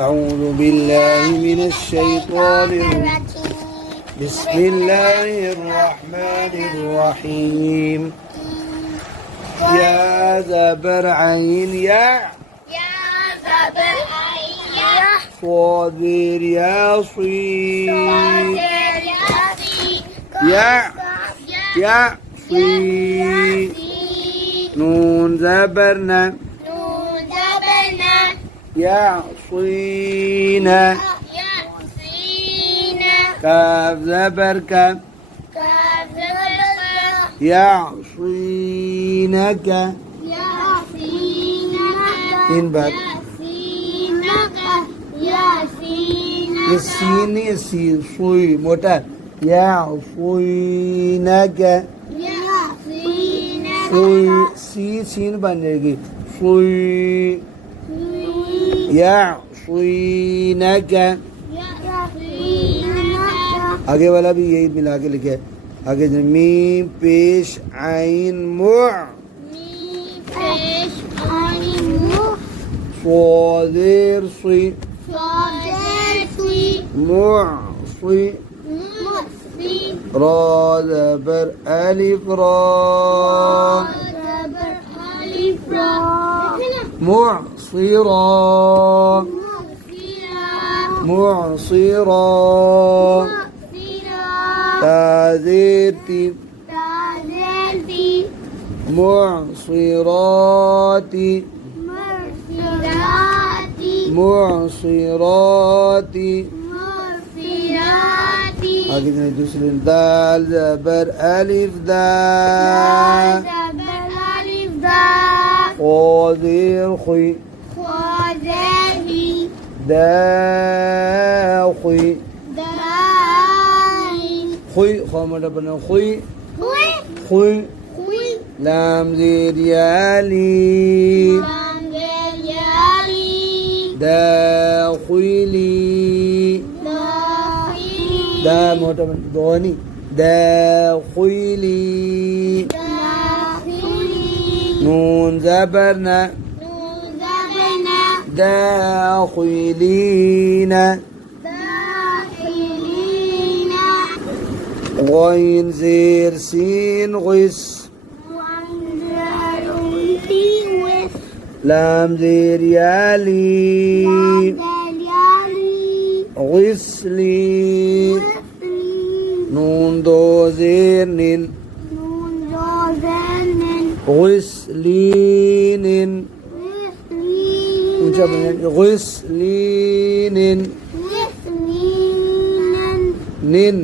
أعوذ بالله من الشيطان الرجيم. بسم الله الرحمن الرحيم. يا زبر عين يا زبر عين يا صادر يا صيد يا صيد نون زبرنا يا صينا كاف زبر كاف يا صينك إن بعد السين السين صي موتا يا صينك صي سي سين बन जाएगी صي يا صينك आगे वाला भी यही मिला के लिखे आगे मीम पेश आइन मुअ صادر صي मुअ صي را زبر ألف را معصرا معصرا تازيتي معصرات معصرات आगे दूसरे दाल जबर अलिफ दाल خاذير خي داخي خي خامر بنا خي خي لام زير يالي داخلي دا موتا دوني داخلي نون زبرنا داخلين غين زير سين غس لام زير يالي غسلي نون دو زير نين غسلين ऊंचा बनेगा غسلين निन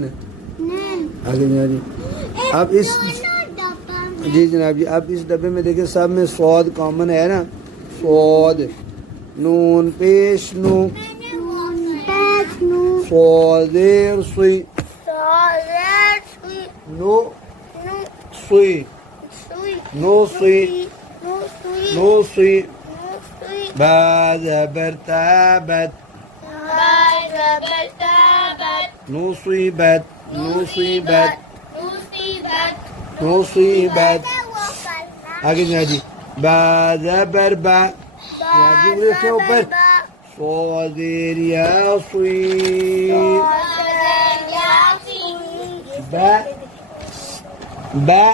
आगे जी अब इस जी जनाब जी अब इस डब्बे में देखिए सब में सौद कॉमन है ना सौद नून पेश नू सौदेर सुई नो सुई नो सुई नो सुई با زبر تابت نصيبت نصيبت نصيبت आगे जी با زبر با يا के ऊपर صادر يا صيد با با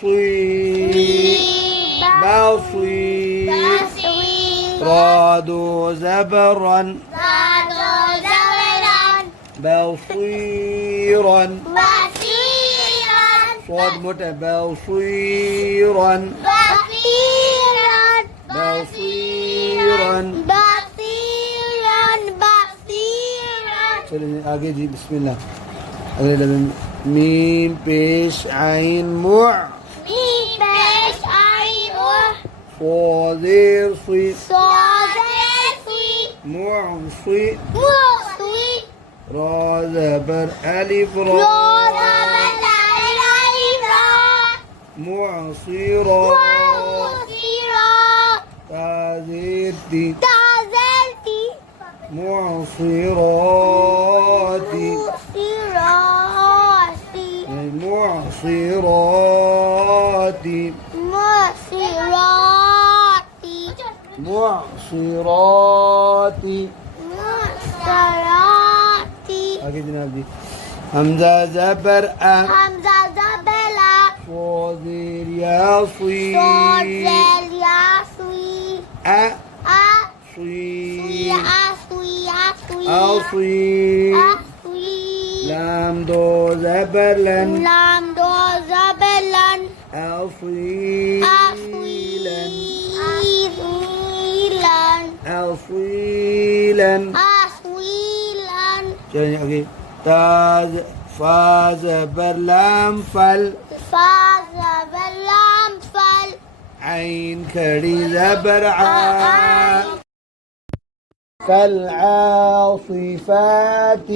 صيد با صيد رادو زبرا بصيرا صاد متى بصيرا بصيرا चलिए आगे जी बिस्मिल्लाह अगले डब्बे में मीम पेश आइन मुअ صادر صي معصي را زبر ألف را معصرا تازيتي معصرات معصرات معصرات मुस्तिरात मुस्तिरात आगे जनाब जी हमजा ज़बर आ हमजा ज़बर आ ज़ेर या सुई सॉद ज़ेर या सुई आ आ सुई सुई आ सुई आ सुई आ सुई आ सुई लाम दो ज़बर लन लाम दो ज़बर लन आ सुई आ सुई लन आ सुई लन आ सुई लन आ सुई लन चलिए आगे ताज फा ज़बर लाम फल फा ज़बर लाम फल عين खड़ी ज़बर आ فالعاصفات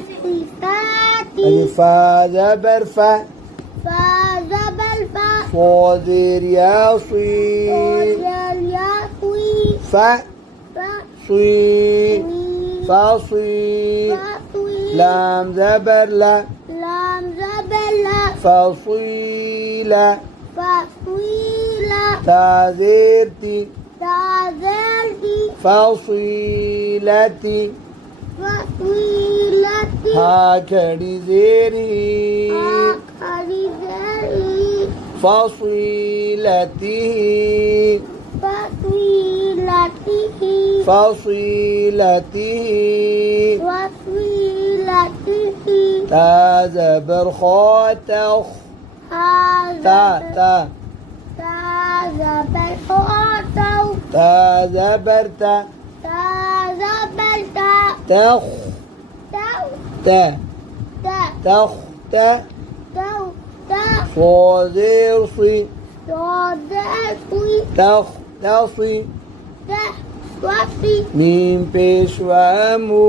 فالعاصفات أجي فا ज़बर فا فا ज़बर فا صاد ज़ير يا صي صاد يا صي فا فا صي صي فا صي فا صي لام ذبر لا لام ज़बर لا فصيلة فصيلة تا زير تي تا زير تي فصيلتي فصيلتي ها كري زيري آخری زری فصيلته فصيلته فصيلته وصيلته تا زبر خاتخ تا تا زبر خاطو تا زبر تا زبر تخ تو تا تا تخ تا تو تا صادر صي صادر سوی تخ تصي ته وفی ميم بيشوا مو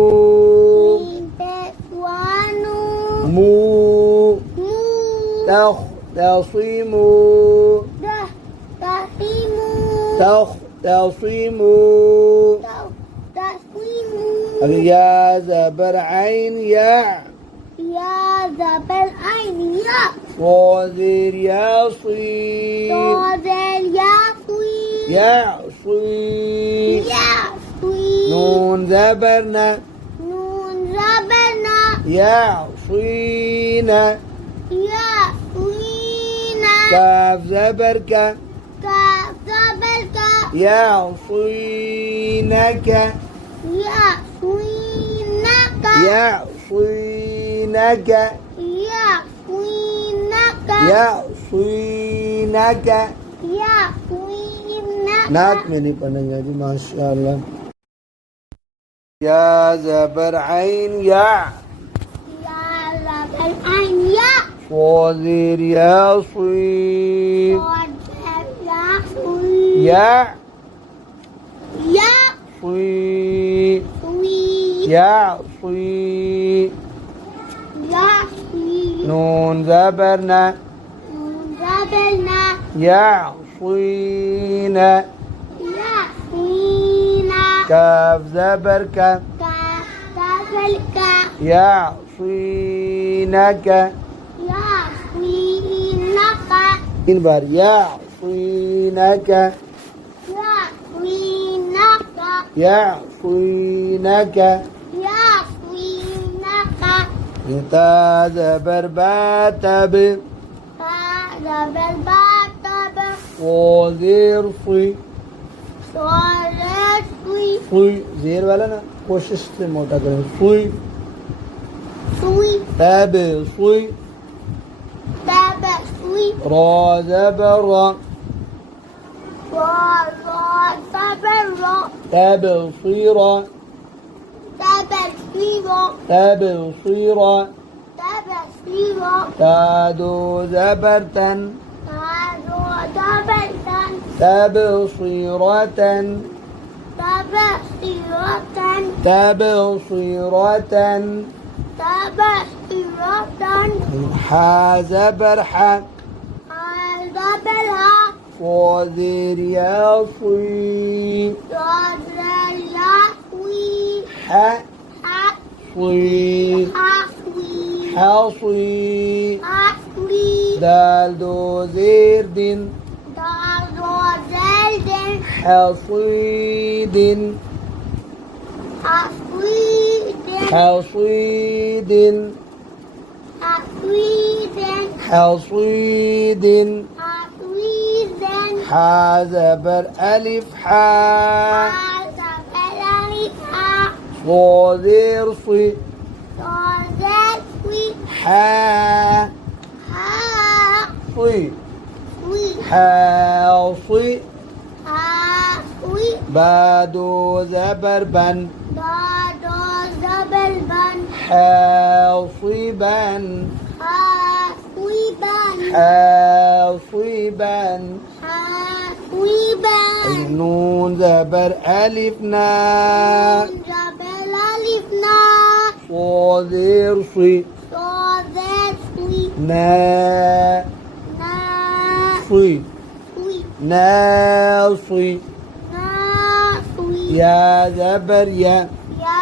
این پسوانو مو مو تخ تصيمو ده تخیمو تخ تصيمو تو تسویمو يا زبر عين يا یا زبر عین یا صادر يا صي صادر یا سوی يا صي یا سوی نون زبرنا نون زبرنا يا صينا یا سوینا كاف زبر كا کاف زبر کا يا صينك یا سوینک يا صينك یا سوینک يا صينك یا سوینک नाक में नहीं पढ़ेंगे जी माशाअल्लाह या ज़बर आइन या या زبر عین یا صادر يا صي صادر یا سوی يا یا صي سوی يا صي یا سوی نون زبرنا نون زبرنا يا صينا یا سوینا كاف زبر كا کاف زبر کا يا صينك یا سوینک إن بار يا صينك یا سوینک يا صينك یا سوینک تا زبر باتب زبر باتب وزير صي صادر سوی صي زير वाला ना कोशिश से मोटा करें صي سوی تاب صي تب سوی را زبر را زبر را تاب صيرا تب سویرا تاب صيرا تب سویرا تادو زبرتا زبرتن تاب صيرة تب سیرتن تاب صيرة تب سیرتن حا زبر حا زبرها صادر يا صي صادر یا سوی حا حق صي حقوی حصي حقوی دال دو زير دين دار و زلدن حصيد حصيد حصيد حصيد حصيد حصيد حازبر ألف حاء حسب الألفا صادر صي صادت وي حاء ها صي وي حاصي ها وي بادو زبر بن دادو زبل بن حاصبا حاصبا حاصبا حاصبا نون زبر ألف ناء جبل ألفنا صادر صي صادت وي نا نا صي وي ناصي نا وي يا زبر يا يا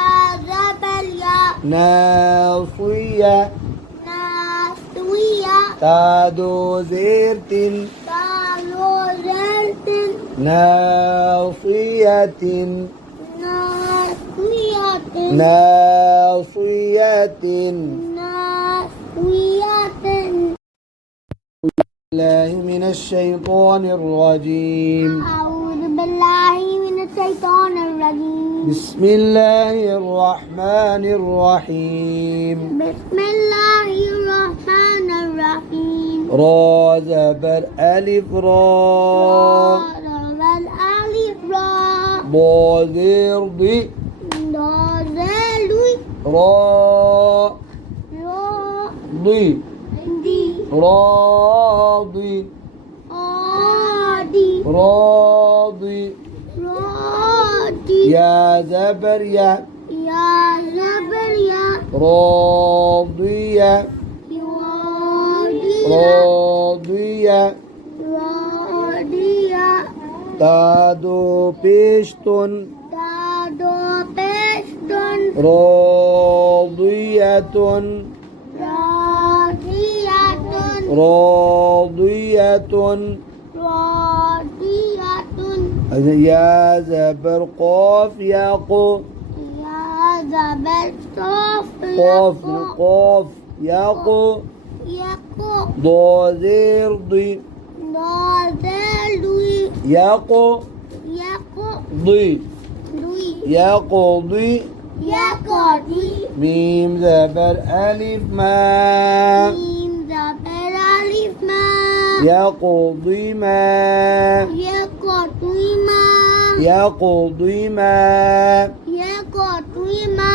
زبل يا ناصية ناسويا تادو زيرت قالوا زرت ناصية ناسوية ناصية ناسوية الله من الشيطان الرجيم أعوذ بالله من الشيطان الرجيم بسم الله الرحمن الرحيم بسم الله الرحمن الرحيم را زبر ألف را ضرب الألف را ضادر ضي ضلوي را را ضي دي راضي آدي راضي رادي يا زبر يا يا زبر يا راضية يوادي راضية راديا تادو بيشتن دادو بستون راضية رادية راضية رادية يا زبر قاف يا قو يا زبر صوف قاف قاف يا قو يقو ضادر ضي دادلوي يقو يقو ضي دوي يقضي يقضي ميم زبر ألف ما ميم زبر ألف ما يقضي ما يقضي ما يقضي ما يقضي ما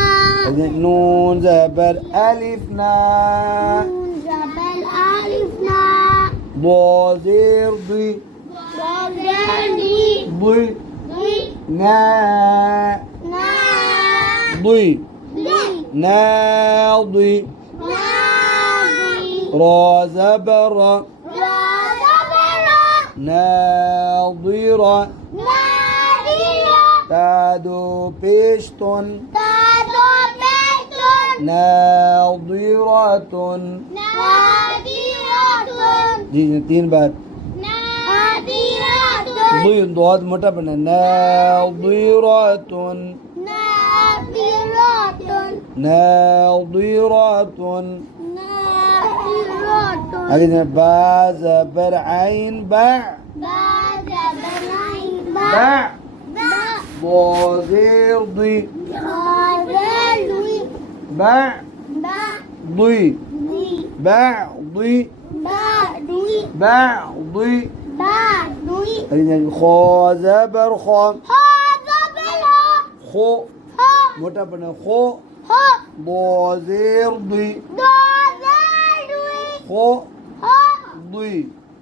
نون زبر ألف نا نون زبر ألف نا ضادر ضي ضلالي ضي ضي نا نا ضي ضي ناضي ناضي را زبر را زبر ناظرة نادية تادو بيشتن تادو بيتون ناظرة نادية जी 3 बार نادية ضي ضاد मोटा बना ناظرة نادية ناظرة نادية आगे با زبر عين باع بعد بناين باع با ضازير ضي غازلوي باع با ضي دي باع ضي با دوي باع ضي با دوي आगे خو زبر خو هذا بلا خو ها मोटा बना खो ها ضازير ضي غازلوي خو ها ضي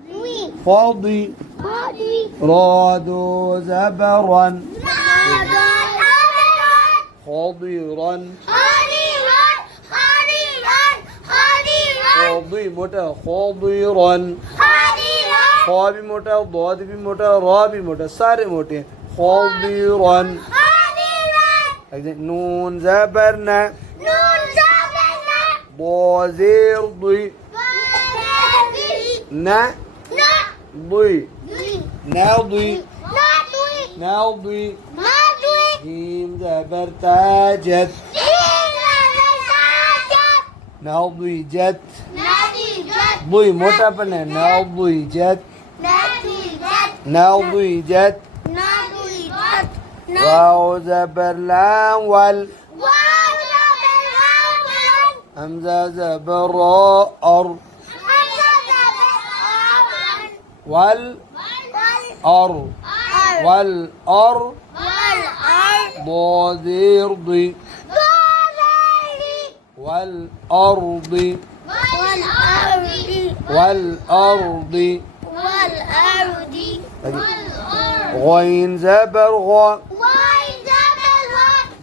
دوي فاضي هادي رادو زبرا هذا الأبدا خضرا خضيرا خضيرا خضيرا خاضي موटा خضرا خضيرا खा भी मोटा ضاد भी मोटा रा भी मोटा सारे मोटे हैं خضرا خضيرا नून زبرنا نون زبنا ضازير ضي ضادي نا نا ضي دوي ناضي نا دوي ناضي ماضي جيم زبر تاجت جيم زبر تاجت ناضي جت نادي جت ضي موटा पण आहे ناضي جت نادي جت ناضي جت نادي جت واو زبر لام وال واو زبر واو همزة زبر را أر همزة زبر وال أر والأر والأرض ضادير ضي والأرض والأرض والأرض غين زبر غا وين زبر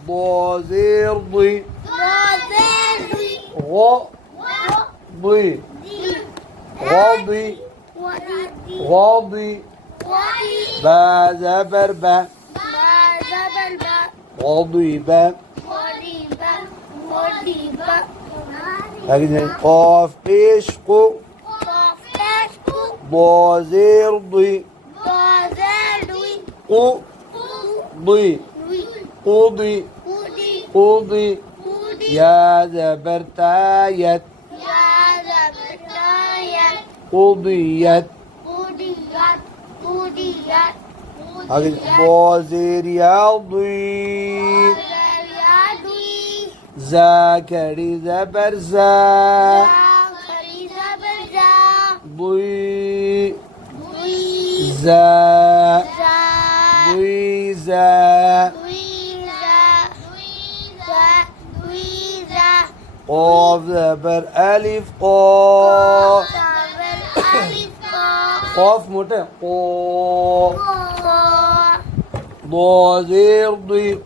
ضازير ضي وزير غا ضي غاضي غاضي با زبر با غاضي با هكذا قاف بيش قو ضازير ضي قو ضي قوضي قوضي يا زبر تايت قضيت هكذا ضازير يا ضي زاكري زبر زا ضي زا ضي زا قاف زبر ألف قا قاف موٹا قا ضازير ضي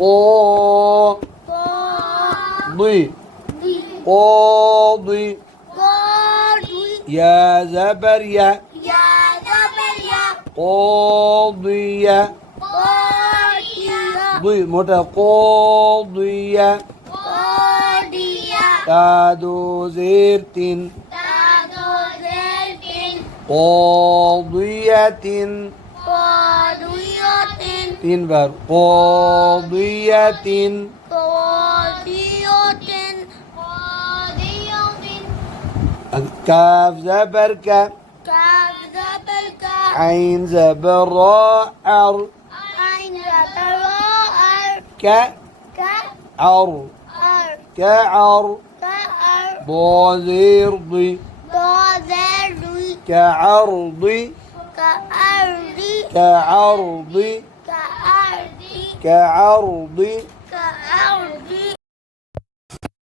قا ضي قاضي يا زبر يا قاضية ضي موٹا قاضية تادو زير تين قاضية تين بار قاضية كاف زبر كا عين زبر را عر كا عر كعر ضازير ضي كعرضي كعرضي كعرضي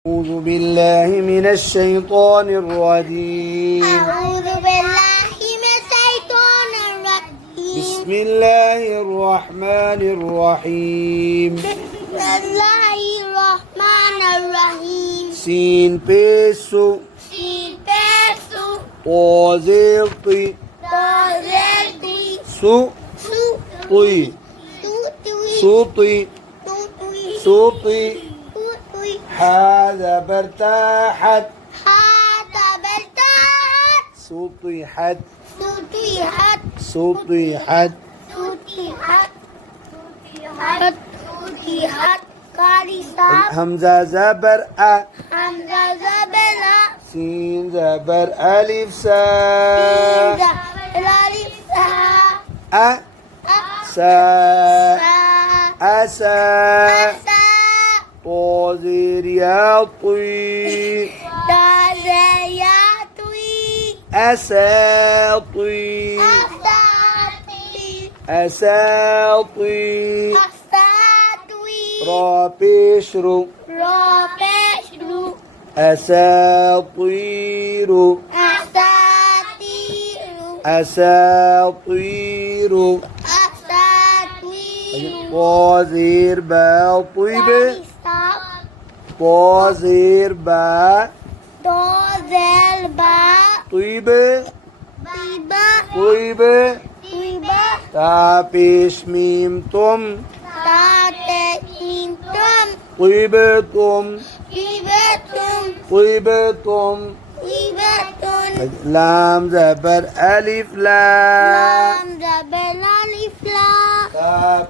أعوذ بالله من الشيطان الرجيم أعوذ بالله من الشيطان الرجيم بسم الله الرحمن الرحيم بسم الله الرحمن الرحيم سين بيسو سين بيسو طازيرطي طازرتي سو طي صوتي صوتي هذا برتاحت هذا برتاحت صوتي حد صوتي حد صوتي حد صوتي حد صوتي حد قاري صاحب همزة زبر أ حمزة زبلة سين زبر ألف سا الألف أ سا أسا طازير يا طي أساطي أساطي رابشرو أساطير أساطير طازير با طيبة طازير با طيبة طيبة تابش ميم توم طيبة توم طيبة توم لام زبر ألف لام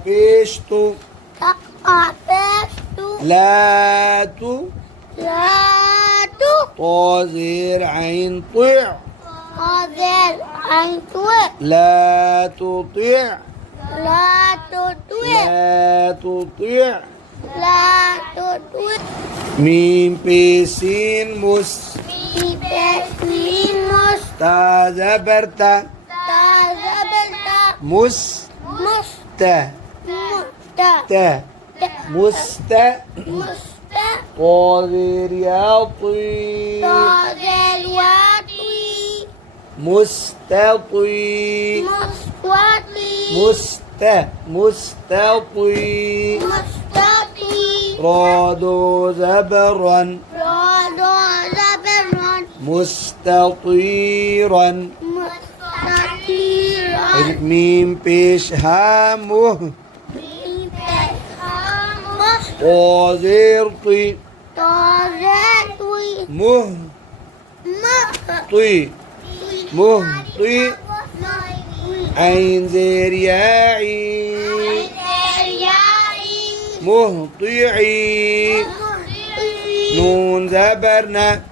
پیش تو تقع بيشتو لا تو لا تو طا زير عين طع قادر عين توي لا تطيع لا تطوي لا تطيع لا تطوي ميم بيسين مس في بسمين تا زبرتا مستازبلتا مس تا مست تا مست مست طاغر يطي قادر واتي مستطي مستوطي مستطي مستطي رادو زبرا رادو زبرون مستطيرا مستطيرا ميم بيش هامه مش طازرطي طازتوي مهطي مهطي عين زير ياعي مهطعي نون زبرنا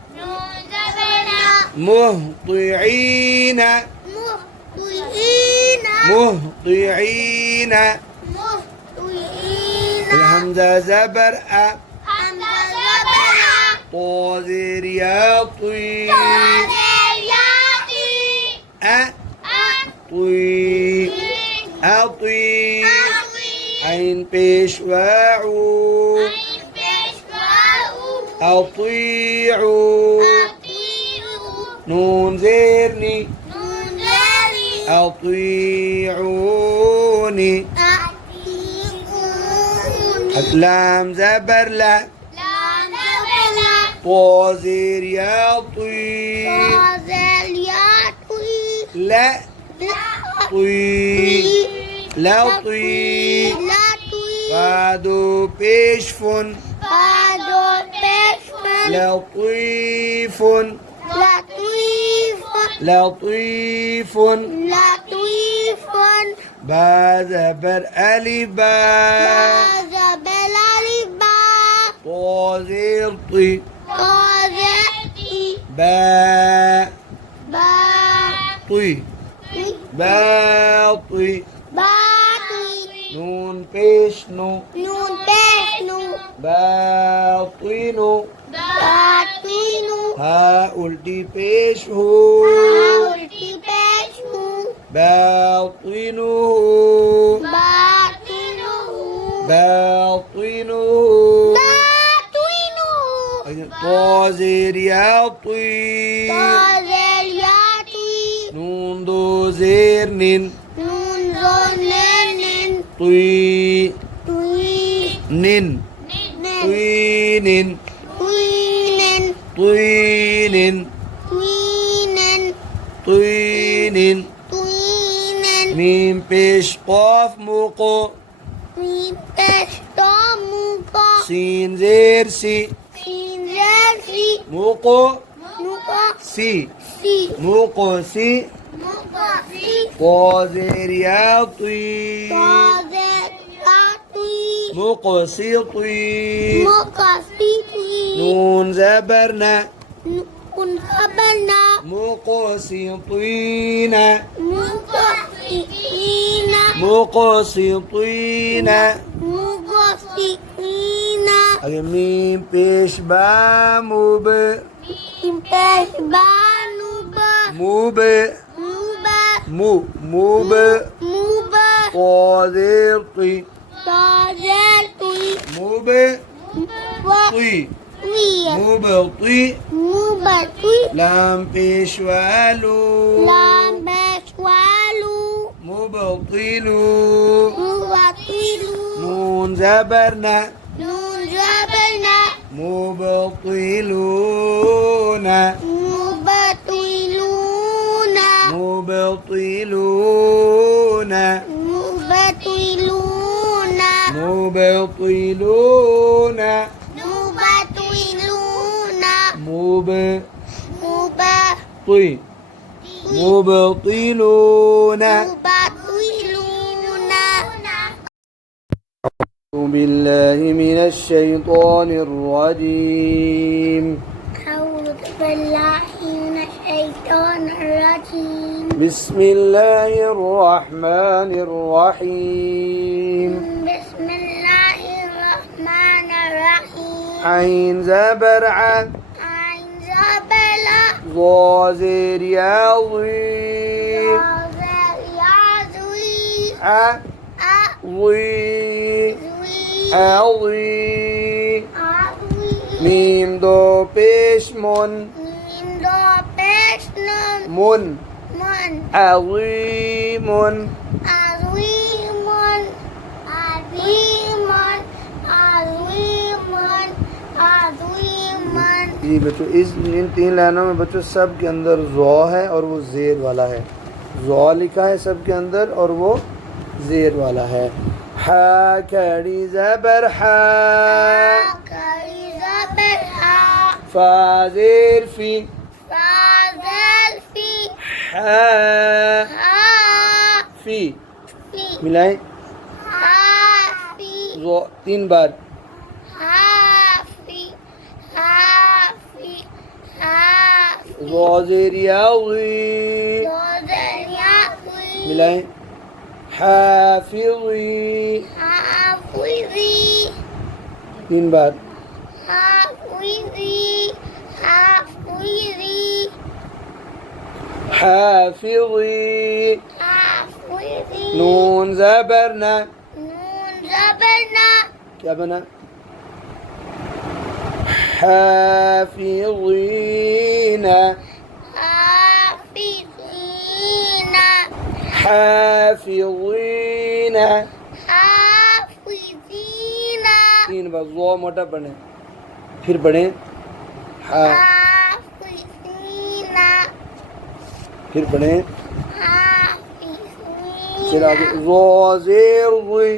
مهطعين مهطعين الهمزة زبر أ طازر يطي أطي أطي عين بيش واعو أطيع نون زيرني أطيعوني لام زبر لا طازر يطي لا طي لا طي فادو بيشفن لطيف لطيف با زبر ألبا طازر طي با طي باطي نون بيش نو باطن ها ألتي بيش هو باطنه باطنه طازر يطي نون دو زير نين طي نين طين طين طين ميم بيش قاف موقو سين زير سي موقو سي موقو سي طازر يطي مقسطي نون زبرنا مقسطين مقسطين ميم بيش با موب موب مو موب طازرطي موب طي مبطي لام بيش والو مبطلو نون زبرنا مبطلون مبطلون مبطلون مبطي مبطلون بالله من الشيطان الرجيم. أعوذ بالله من الشيطان الرجيم. بسم الله الرحمن الرحيم. بسم الله الرحمن الرحيم. عين زبر ع عين زبر ظا زير يا ضي ع ضي عظي ميم دو پیش من من عظيم जी बच्चों, इस इन 3 लाइनों में बच्चों सब के अंदर ज़ौ है और वो ज़ेर वाला है. ज़ौ लिखा है सब के अंदर और वो ज़ेर वाला है. हा कड़ी ज़बर हा फा ज़ेर फी हा फी मिलाएं. ज़ौ 3 बार. ज़ौ ज़ेर या ज़ी मिलाएं. हाफिज़ी 3 बार. हाफिज़ी नून ज़बरना क्या बना. حافظين حافظين 3 बार. ज़ो मोटा पढ़े फिर पढ़े हा फिर पढ़े फिर आगे. ज़ो ज़ेर ज़ी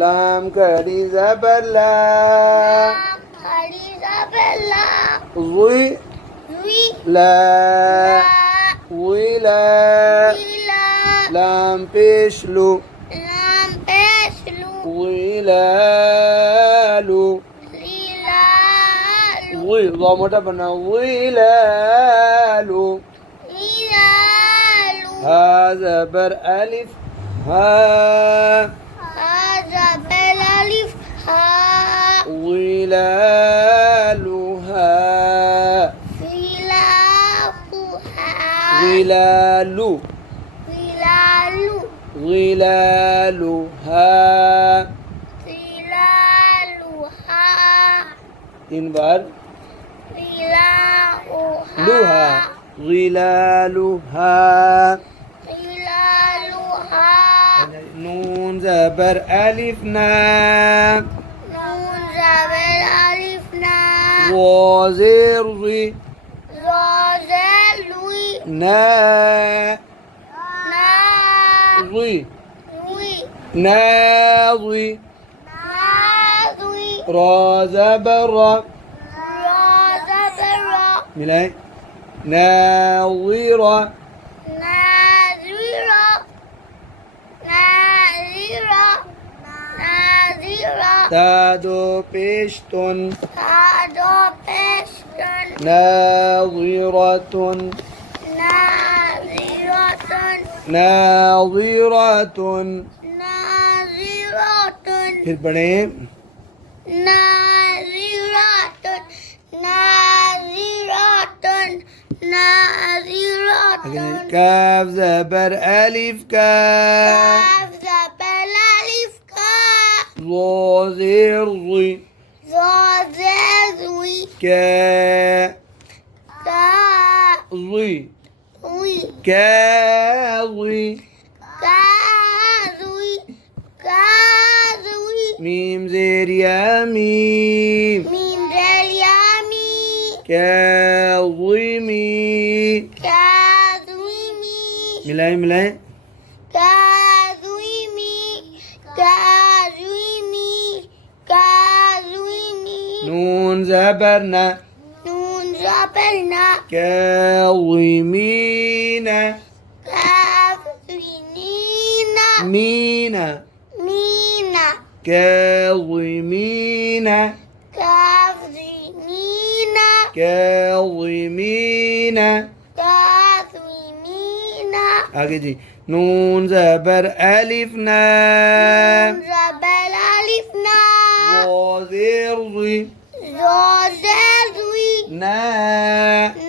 लाम कड़ी ज़बर ला ज़ी ला ज़िला लाम पेश लू ज़िलालू ज़ी ज़ो मोटा बना ज़िलालू. हा ज़बर अलिफ हा ظلالها ظلالو ظلالها 3 बार. लुहा ظلالها नून ज़बर अलिफ ना ज़ो ज़ेर ज़ी ना ज़ी ना ज़ी रा ज़बर रा मिलाएं. नाज़िरा तादो पेशतुन नाज़िरतुन नाज़िरतुन फिर पढ़े काफ ज़बर अलिफ का ज़ो ज़ेर ज़ी का ज़ी का ज़ी मीम ज़ेर या मीम काज़िमी मिलाएं नून ज़बरना काज़िमीना मीना كاظمين كاظمين كاظمين كاظمين आगे जी नून ज़बर अलिफ ना زبر ألف نا ज़ेर ज़ी زوزر زوي ना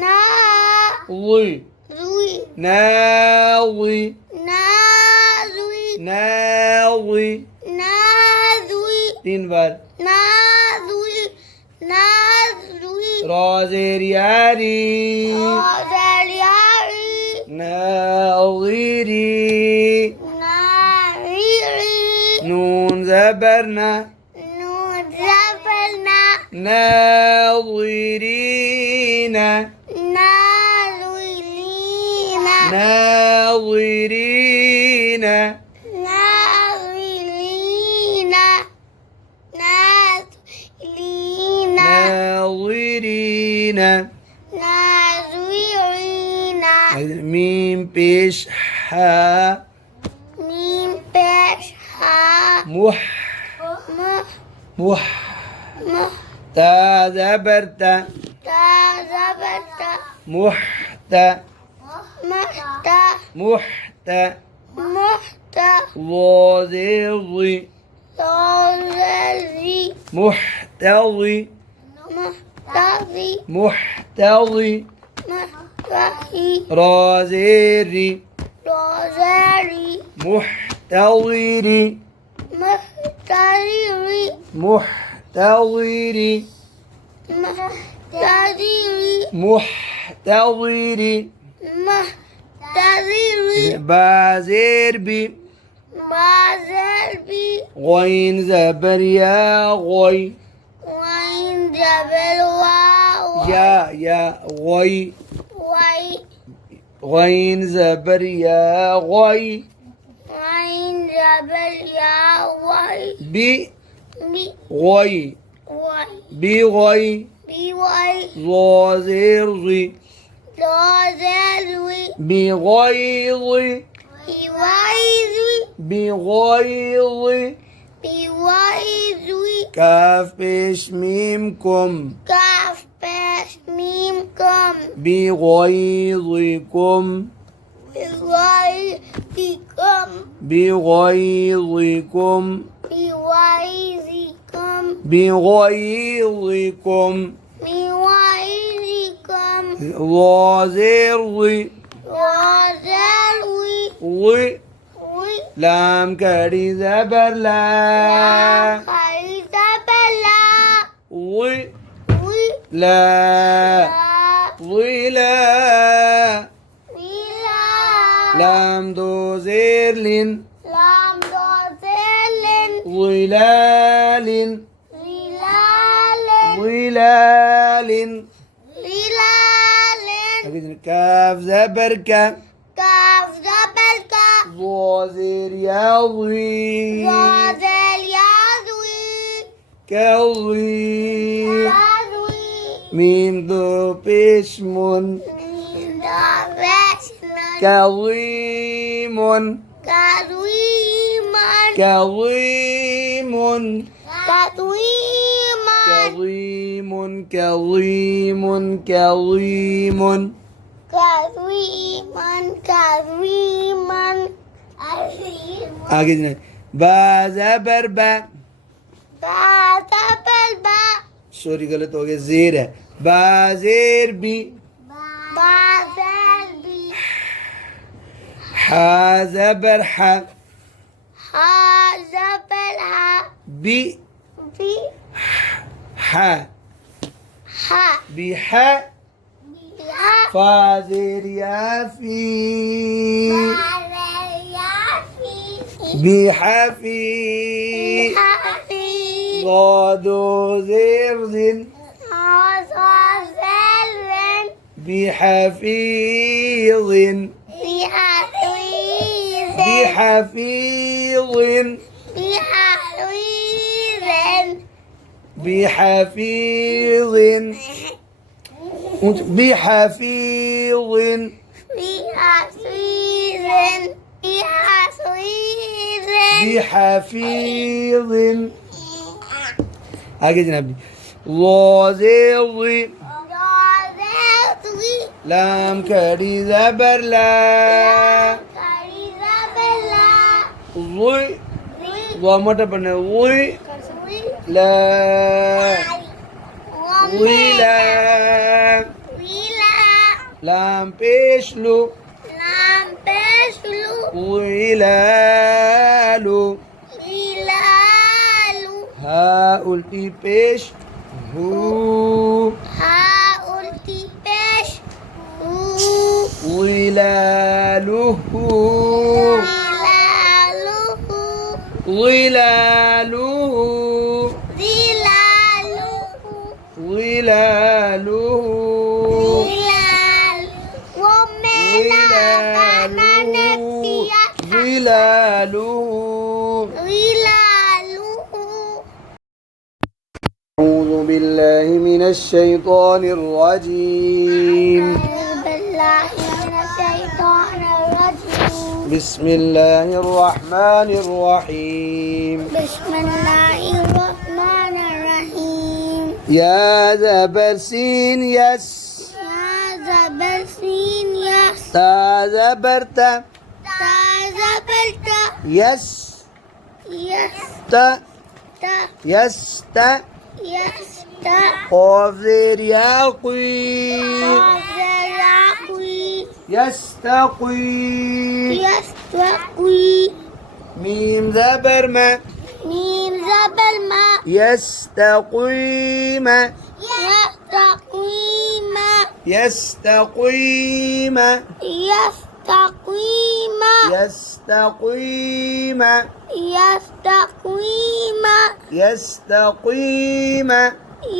نا ज़ी زوي ना ज़ी نا زوي ना ज़ी نا زوي 3 बार نا زوي نا زوي रा ज़ेर यारी زوزر ياري नाज़िरी ناريري नून ज़बर ना نون زبرنا ناظرين ناظرين ناظرين ناظرين ناظرين ناظرين ناظرين ميم بيش حا ميم بش ها مح مح مح مح تا زبرت تا زبرت محت محت محت محت ضازي ضازي محتضي محتضي محتضي محتضي رازيري روزاري محتضري محتضري محتضري محتضري محتضري محتضري بازير بي بازربي غين زبر يا غي وين جبل واو يا غي وي غين زبر يا غي وين جبل يا وي بي بي غي وي بي غي بي وي ضازير زي روزاري بغيظ بيويزي بغيظ بيويزي كاف بيش ميمكم كاف باش ميمكم بغيظكم بيويزكم بغيظكم بيويزكم بغيظكم بيويزكم ضازير روزاري وي لام كري زبر لا خريطة بلا وي وي لا وي لا ويلا لام دو زير لين لام دوزلن ظلال ظلال ظلال ظلال كاف زبر كا كاف زبل كاف ضو زير يا ضي زوزل يازوي كوي يازوي ميم دو بشمون من دابشنا كظيم كظيما كظيم كظيما كظيم كظيم كظيم كظيما كظيما आगे जना बा ज़बर बा बादल बा सॉरी गलत हो गया जेर है बा जेर बी बादल बी हा ज़बर हा हा जबल हा बी बी हा हा बी हा हा फा जेर या फी بحفي ضاد زير زن بحفيظ بحفيظ بحفيظ بحفيظ بحفيظ आगे जनाब जी ज़ी लाम कड़ी ज़बर ला ज़ुई ज़ा मोटा पढ़ना ज़ुई ला ज़ुई ला लाम पेश लू ज़ुई ला लू हा उल्टी पेश हू ظلاله ظلاله ظلاله ظلاله أعوذ بالله من الشيطان الرجيم بسم الله الرحمن الرحيم بسم الله الرحمن الرحيم يا زبر سين يس يا زبر سين يس تا زبر تا تا زبر تا يس يس تا تا يس تا يس تا قاف زير يا قوي يستقي يستقي ميم زبر ما ميم زبر ما يستقيم يستقيم يستقيم يستقيم يستقيم يستقيم يستقيم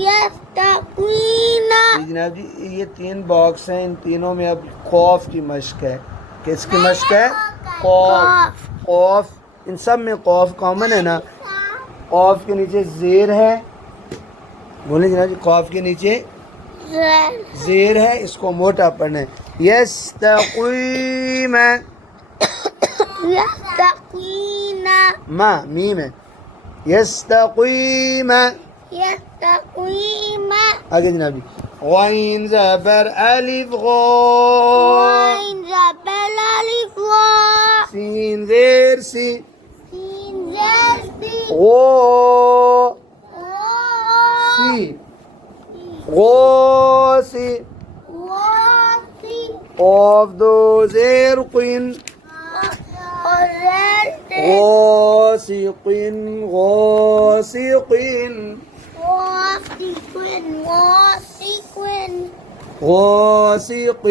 يستقيم जनाब जी ये 3 बॉक्स हैं इन तीनों में अब खौफ की मश्क है किसकी मश्क है खौफ खौफ इन सब में खौफ कॉमन है ना खौफ के नीचे जेर है बोले जनाब जी खौफ के नीचे जेर है इसको मोटा पढ़ना है यस्तक़ीम يستقيم मा मीम है यस्तक़ीम يستقيم आगे जनाब जी गैन ज़बर अलिफ गौ وين زبل ألف واو सीन जेर सी سين زال سي गो واو सी غوسي واصي قاف دو زير قين غزلت غاسق غاسق واثق واثق غاسق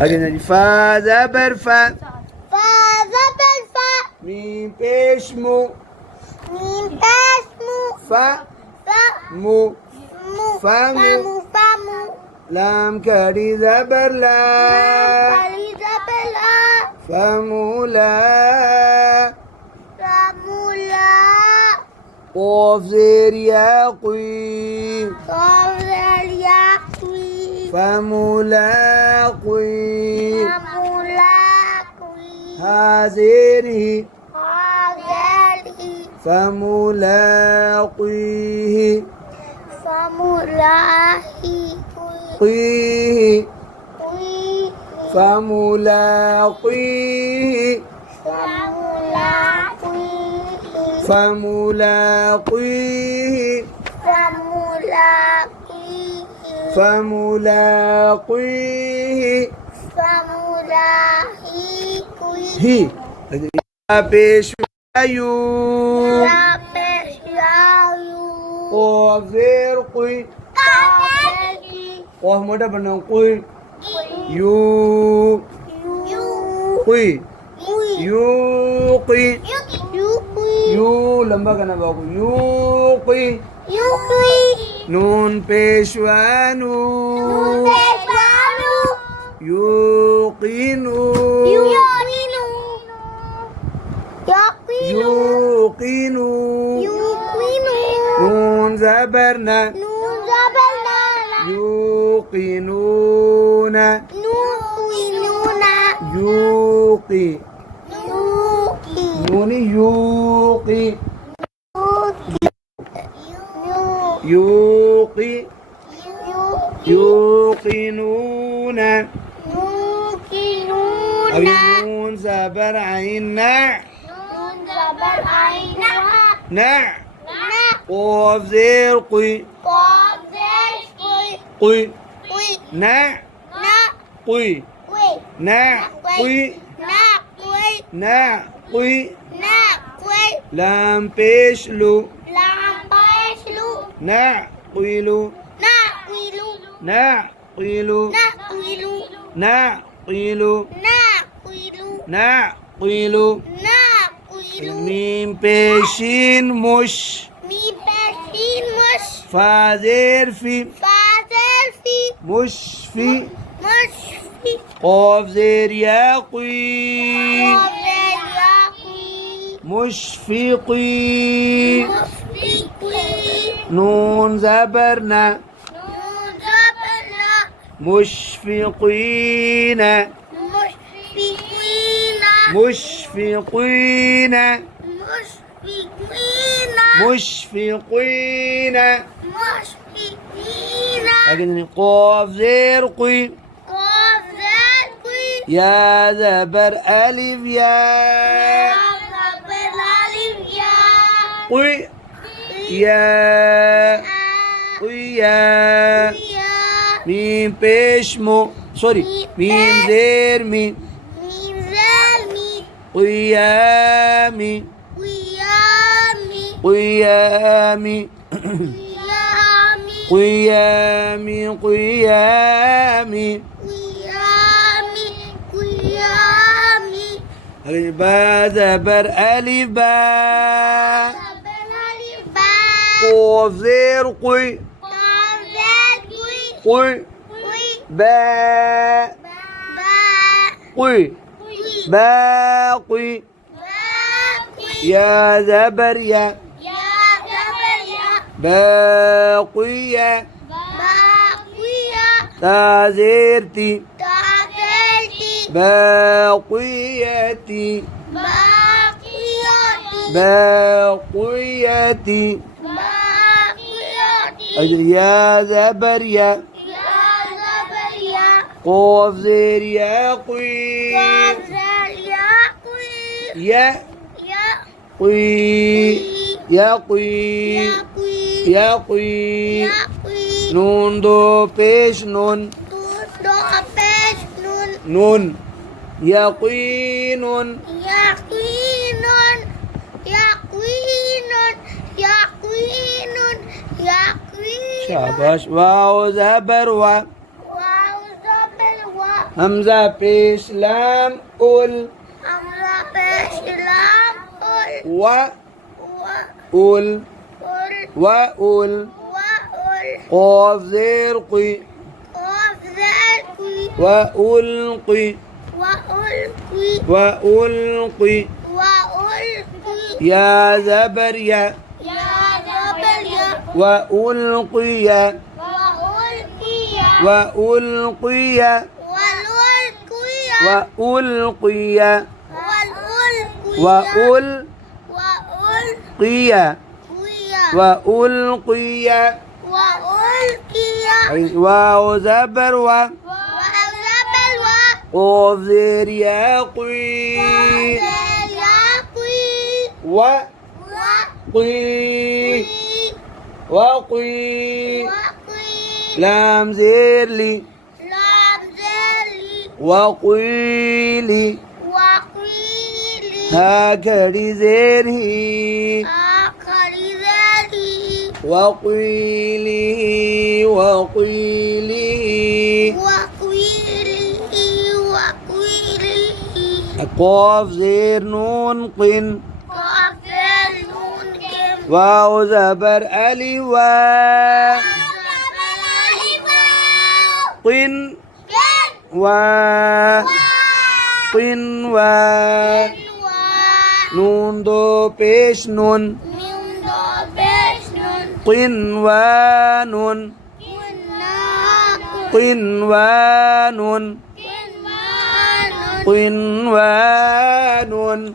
أجل فا زبر فا فزبل فا ميم بيشمو من اسمه فا فا مو مو فمو. فمو فمو لام كري زبر لا فزبل فمولا فمولا قاف زير يا قي صغر يقوي فملاقي فملاقي هازره هذه فملاقيه فملاقي قيه فملاقيه فملاقي فملاقيه فملاقي فملاقيه فملاقي ही पेशवायू और जेर कोई और मोटा बना कोई यू कोई यू कोई यू लंबा करना बाबू यू कोई नून पेशवानू يوقن يوقن نون زبرنا يوقنون يوقي نوني يوقي يو يوقي يو يوقنون يوقنون أبي نون زبر عين نع نون زبر عين نع نا قاف زير قي قاف زال قي قي قي نع نا قي قي نع قي نا قي نع قي نا قي لام بيش لو لام باشلو نع قيلو نا قيلو نع قيلو نا قيلو نع قيلو نا قيلو نع قيلو نا قيلو ميم بيشين مش مي باشين مش فازير في فازل في مش في مش في قاف زير يا قي قابل يقي مشفقي مشفقي نون زبرنا نون زبرنا مشفقين مشفقين مشفقين مشفقين مشفقين مشفقين لكن قاف زير قي قاف ذال قي يا زبر ألف يا زبر ألف يا قي يا قيا ميم بيشمو سوري ميم زير مي ميم زال مي قيامي قيامي قيامي قيامي قيامي قيامي قيامي قيامي با زبر ألف با زبر ألف با قاف زير قي قاف ذال قي قي قي با با قي باقي باقي يا زبر يا يا زبر يا باقية باقية تازيرتي تعدلتي باقيتي باقيتي باقيتي باقيتي يا زبر يا يا زبر يا قاف زير يا قي قاف زال يا قي يا يا قي يا قي يا قي يا قي يا قي نون دو بيش نون دو بيش نون نون يقين يقين يقين يقين يقين شاباش واو زبر و واو زبر و همزة بيش لام أول أمر بسلام قل و و أول قل وأول وقل قاف زير قي قاف ذلقي وألقي وألقي وألقي وألقي يا زبر يا يا زبر يا وألقي وألقي وألقي والألقي وألقي وألقي وألقي وألقي واو زبر و وأزبل قاف زير يا قي و قي وقي لام زير لي وقيلي هاكري زير هي وقيله وقيله قاف زير نون قن واو زبر ألي و قن و قن و نون دو پیش نون قنوان قنوان قنوان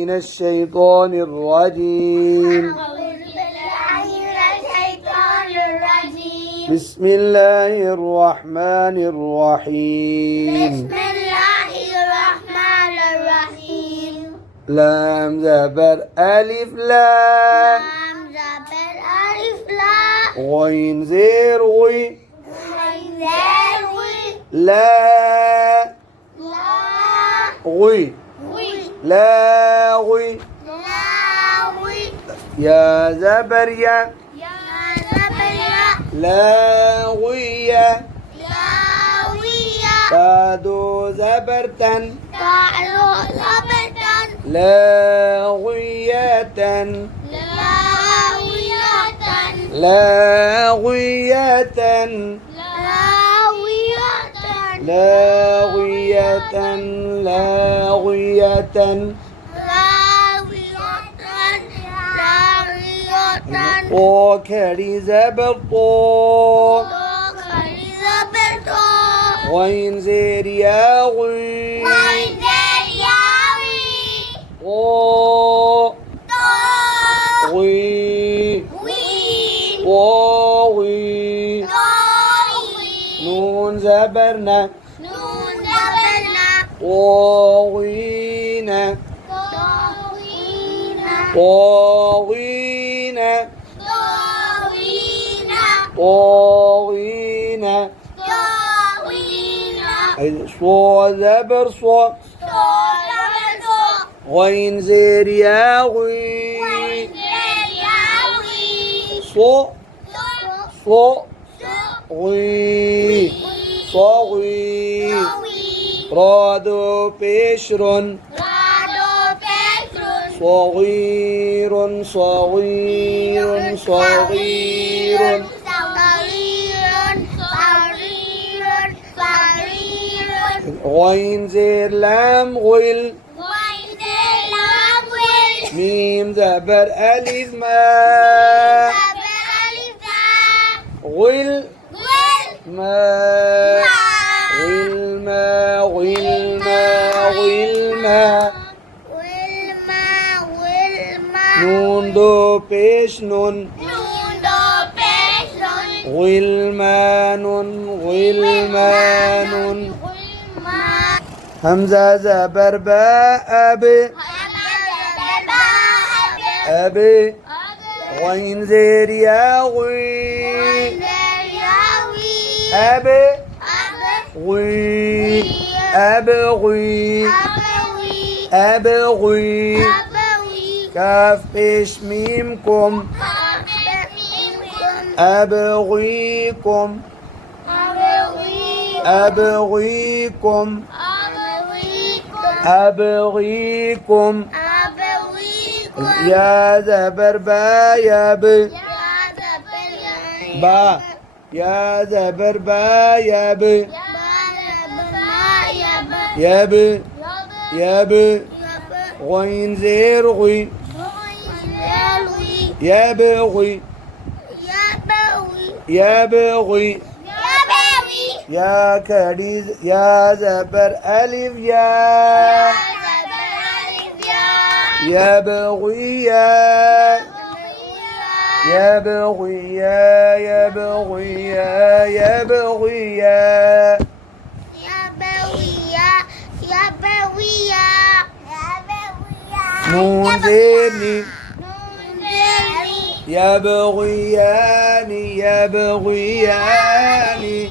من الشيطان الرجيم. أعوذ بالله من الشيطان الرجيم. بسم الله الرحمن الرحيم. بسم الله الرحمن الرحيم. لام زبر ألف لام لام زبر ألف لام غين زير غي زال وي لا لا غي وي لا غي لا وي يا زبر يا يا زبر يا لا غية لا وي تادو زبرتن تعالوا زبرتن لا غية لا وياتن لا غية لا وياتن لا غية لا غية راوية راوية وكري زبر طو وخرز برتو غين زير يا غي ويزل ياوي غو تو غي وي غوي توي نون زبرنا نون زبرنا غوينا طوينا غوينا طوينا غوينا طوينا صو زبر صو طول برتو غين زير يا غي ويزل ياوي صو تو صو غي صوغي رادو بشر صغير صغير صغير غين زير لام غل ميم زبر ألف ما غل ما غل ما غل ما غل ما نون دو بيش نون غلمان غلمان همزة زبر باء أب أب غين زير يا غي أب غي أبغي أبغي كاف قش ميمكم أبغيكم أبغيكم أبغيكم يا زبر با يا ب با يا زبر با يا ب يا ب يا ب غين زير غي يا بغي يا بغي يا كريز يا زبر ألف يا يا بغي يا بغي يا بغي يا بغي نون زيني يا بغيان يا بغيان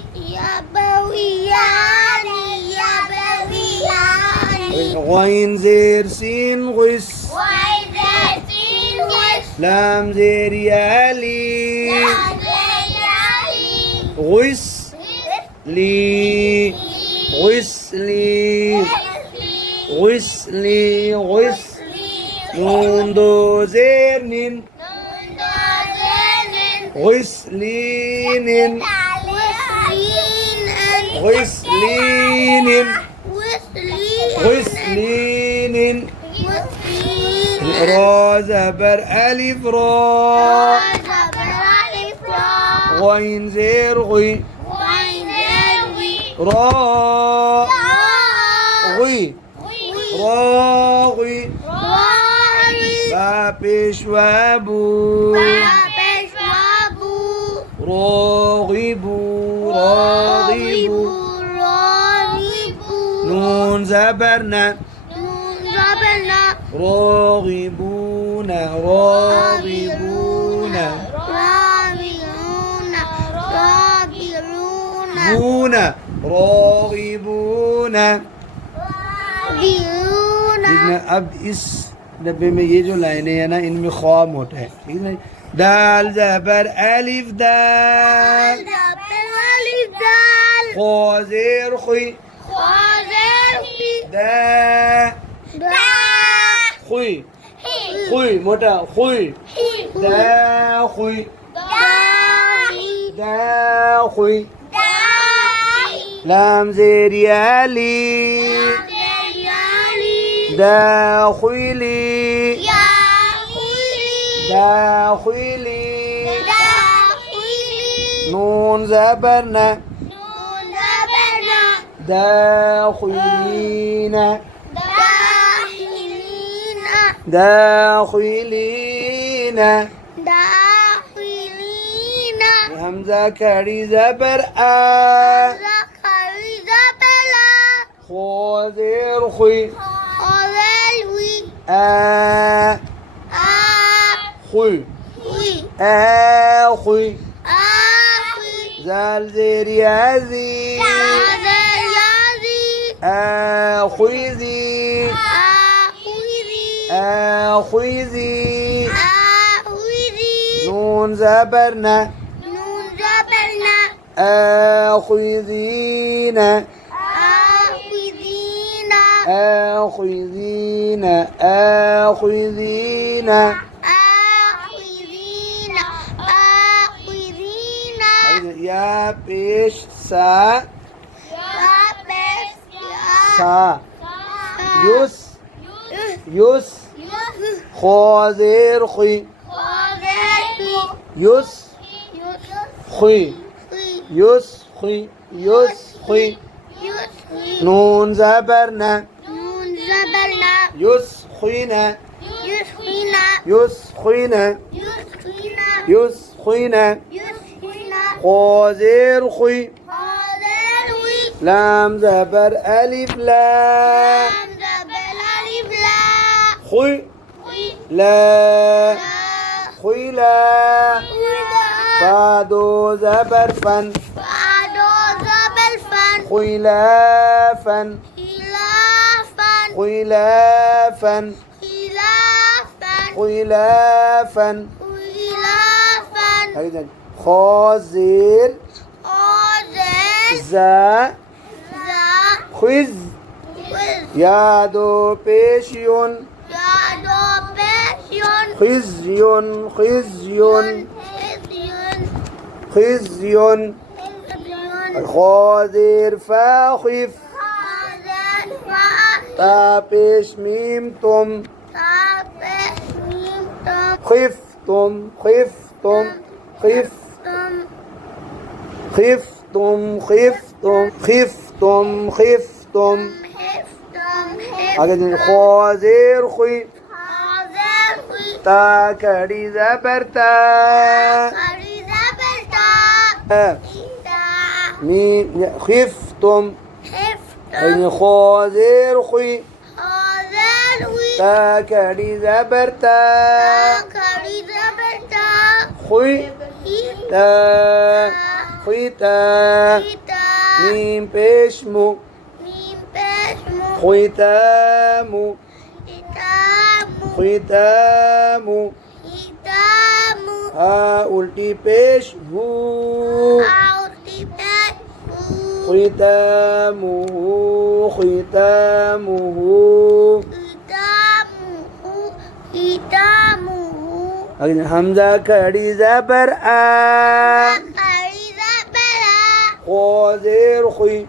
غين زير سين غس لام زير يالي غس لي غس لي غس لي غس نون دو زير نين غسلين غسلين غسلين را زبر ألف را غين زير غي را غي را غي با پیش و بو بابشوابو راغبو راغبو راغبو نون زبر نه نون زبرنا راغبون راغبون راغبون راغبون بون راغبون راغبون अब इस डब्बे में ये जो लाइनें हैं ना इनमें ख्वा मोटा है ठीक है ना दाल ज़बर अलिफ दाल खो ज़ेर खुई दा खुई खुई मोटा खुई दा खुई दा खुई लाम ज़ेर याली दा खुईली दा खुईली नून ज़बर न داخلين داخلين همزة كري زبر خوزير خوي خوي خوي زال زير يازي خويزي خويزي نون زبرنا خويزين خويزين خويزين يا بيش سا سا يوس يوس خوزير خي يوس خي يوس خي يوس خي نون زبرنا يوس خينا يوس خينا يوس خينا خوزير خي لام زبر ألف لا خي لا خي لا فادو زبر فن خلافا خلافا خلافا خازر زا خز يادو بيشيون خزيون خزيون خزيون خازر فاخف تابش ميم توم خفتم خفتم خفتم خفتم خفتم خفتم خفتم आगे خوازر خوي تا کڑی زبرتا ميم خفتم خوازر خوي تا کڑی زبرتا خوي تا خوي تا ميم پیشمو ختام ختام उल्टी पेश भू ختامه ختامه अगले हमजा कड़ी ज़बर आ خوازر خوي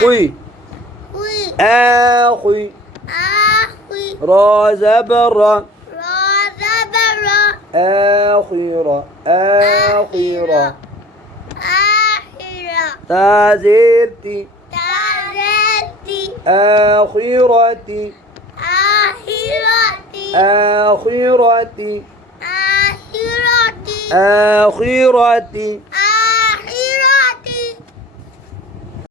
خوي خوي را زبر آخرة آخرة تازرتي آخرة آخرة آخرة آخرة آخرة